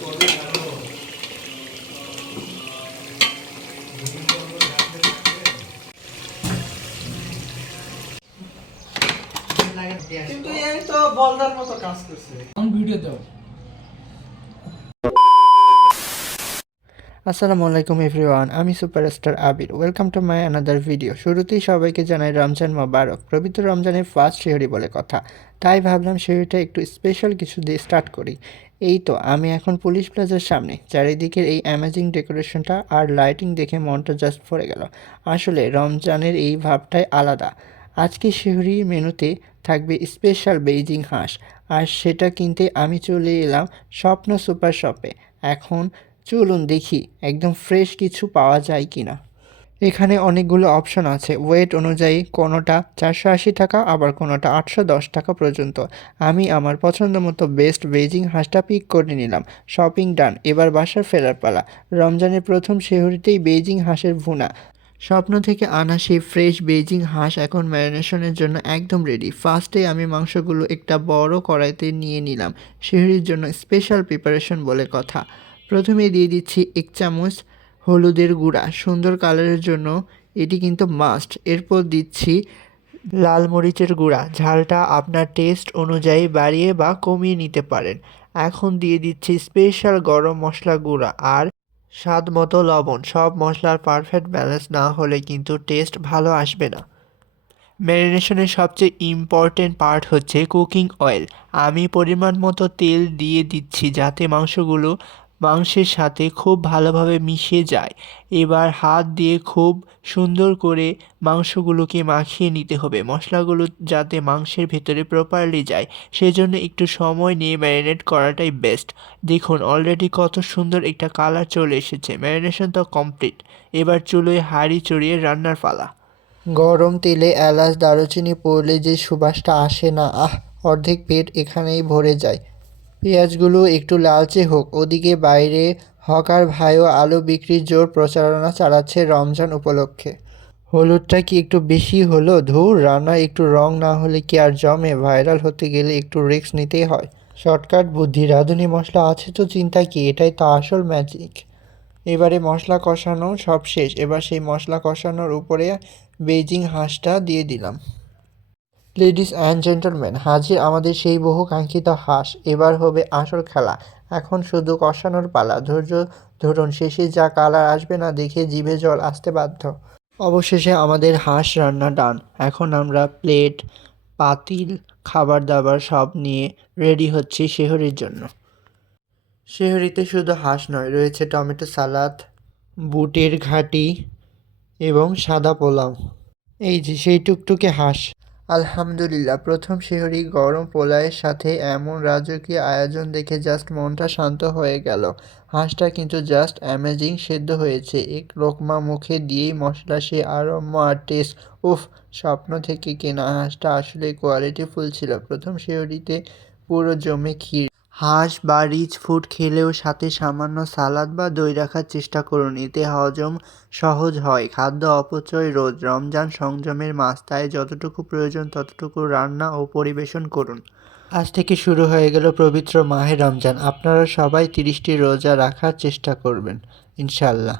কিন্তু এই তো বলদার মতো কাজ করছে। ভিডিও দাও। আসসালামু আলাইকুম এভরিওয়ান, আমি superstar Abir. Welcome to my another video. শুরুতেই সবাইকে জানাই রমজান মোবারক। পবিত্র রমজানের ফার্স্ট সেহরি বলে কথা, তাই ভাবলাম সেহরিটা একটু স্পেশাল কিছু দিয়ে স্টার্ট করি। এই তো আমি এখন পুলিশ প্লাজার সামনে। চারিদিকের এই অ্যামেজিং ডেকোরেশনটা আর লাইটিং দেখে মনটা জাস্ট ভরে গেল। আসলে রমজানের এই ভাবটাই আলাদা। আজকে সেহরির মেনুতে থাকবে স্পেশাল বেইজিং হাঁস, আর সেটা কিনতে আমি চলে এলাম স্বপ্ন সুপার শপে। এখন চলুন দেখি একদম ফ্রেশ কিছু পাওয়া যায় কিনা। এখানে অনেকগুলো অপশন আছে, ওয়েট অনুযায়ী কোনোটা 480 টাকা, আবার কোনোটা 810 টাকা পর্যন্ত। আমি আমার পছন্দ মতো বেস্ট বেইজিং হাঁসটা পিক করে নিলাম। শপিং ডান, এবার বাসার ফেরার পালা। রমজানের প্রথম সেহরিতেই বেইজিং হাঁসের ভুনা। স্বপ্ন থেকে আনা সেই ফ্রেশ বেইজিং হাঁস এখন ম্যারিনেশনের জন্য একদম রেডি। ফার্স্টে আমি মাংসগুলো একটা বড় কড়াইতে নিয়ে নিলাম। সেহরির জন্য স্পেশাল প্রিপারেশন বলে কথা। প্রথমে দিয়ে দিচ্ছি 1 চামচ হলুদের গুঁড়া, সুন্দর কালারের জন্য এটি কিন্তু মাস্ট। এরপর দিচ্ছি লাল মরিচের গুঁড়া, ঝালটা আপনার টেস্ট অনুযায়ী বাড়িয়ে বা কমিয়ে নিতে পারেন। এখন দিয়ে দিচ্ছি স্পেশাল গরম মশলা গুঁড়া আর স্বাদ মতো লবণ। সব মশলার পারফেক্ট ব্যালেন্স না হলে কিন্তু টেস্ট ভালো আসবে না। ম্যারিনেশনের সবচেয়ে ইম্পর্টেন্ট পার্ট হচ্ছে কুকিং অয়েল। আমি পরিমাণ মতো তেল দিয়ে দিচ্ছি যাতে মাংসগুলো মাংসের সাথে খুব ভালোভাবে মিশে যায়। এবার হাত দিয়ে খুব সুন্দর করে মাংসগুলোকে মাখিয়ে নিতে হবে, মশলাগুলো যাতে মাংসের ভেতরে প্রপারলি যায়। সেজন্য একটু সময় নিয়ে ম্যারিনেট করাটাই বেস্ট। দেখুন অলরেডি কত সুন্দর একটা কালার চলে এসেছে। ম্যারিনেশন তো কমপ্লিট, এবার চুলোয় হাঁড়ি চড়িয়ে রান্নার পালা। গরম তেলে এলাচ দারুচিনি পড়লে যে সুবাসটা আসে না, অর্ধেক পেট এখানেই ভরে যায়। পেঁয়াজগুলো একটু লালচে হোক, ওদিকে বাইরে হকার ভাইও আলু বিক্রির জোর প্রচারণা চালাচ্ছে রমজান উপলক্ষে। হলুদটা কি একটু বেশি হলো? ধুর, রান্না একটু রং না হলে কি আর জমে? ভাইরাল হতে গেলে একটু রিস্ক নিতেই হয়। শর্টকাট বুদ্ধি, রাঁধুনি মশলা আছে তো চিন্তা কি, এটাই তো আসল ম্যাজিক। এবারে মশলা কষানো সব শেষ, এবার সেই মশলা কষানোর উপরে বেইজিং হাঁসটা দিয়ে দিলাম। লেডিস অ্যান্ড জেন্টলম্যান, হাজির আমাদের সেই বহু কাঙ্ক্ষিত হাঁস। এবার হবে আসল খেলা। এখন শুধু কষানোর পালা। ধৈর্য ধরুন, শেষে যা কালার আসবে না দেখে জিভে জল আসতে বাধ্য। অবশেষে আমাদের হাঁস রান্না ডান। এখন আমরা প্লেট, পাতিল, খাবার দাবার সব নিয়ে রেডি হচ্ছি সেহরির জন্য। সেহরিতে শুধু হাঁস নয়, রয়েছে টমেটো সালাদ, বুটের ঘাঁটি এবং সাদা পোলাও। এই যে সেই টুকটুকে হাঁস। আলহামদুলিল্লাহ, প্রথম সেহরি গরম পোলাওয়ের সাথে এমন রাজকীয় আয়োজন দেখে জাস্ট মনটা শান্ত হয়ে গেল। হাঁসটা কিন্তু জাস্ট অ্যামেজিং সেদ্ধ হয়েছে। এক লোকমা মুখে দিয়েই মশলা সে আরোমা আর টেস্ট, উফ! স্বপ্ন থেকে কেনা হাঁসটা আসলে কোয়ালিটিফুল ছিল। প্রথম সেহরিতে পুরো জমে ক্ষীর। হাঁস বা রিচ ফুড খেলেও সাথে সামান্য সালাদ বা দই রাখার চেষ্টা করুন, এতে হজম সহজ হয়। খাদ্য অপচয় রোধ, রমজান সংযমের মাস, তাই যতটুকু প্রয়োজন ততটুকু রান্না ও পরিবেশন করুন। আজ থেকে শুরু হয়ে গেল পবিত্র মাহে রমজান। আপনারা সবাই 30টি রোজা রাখার চেষ্টা করবেন ইনশাআল্লাহ।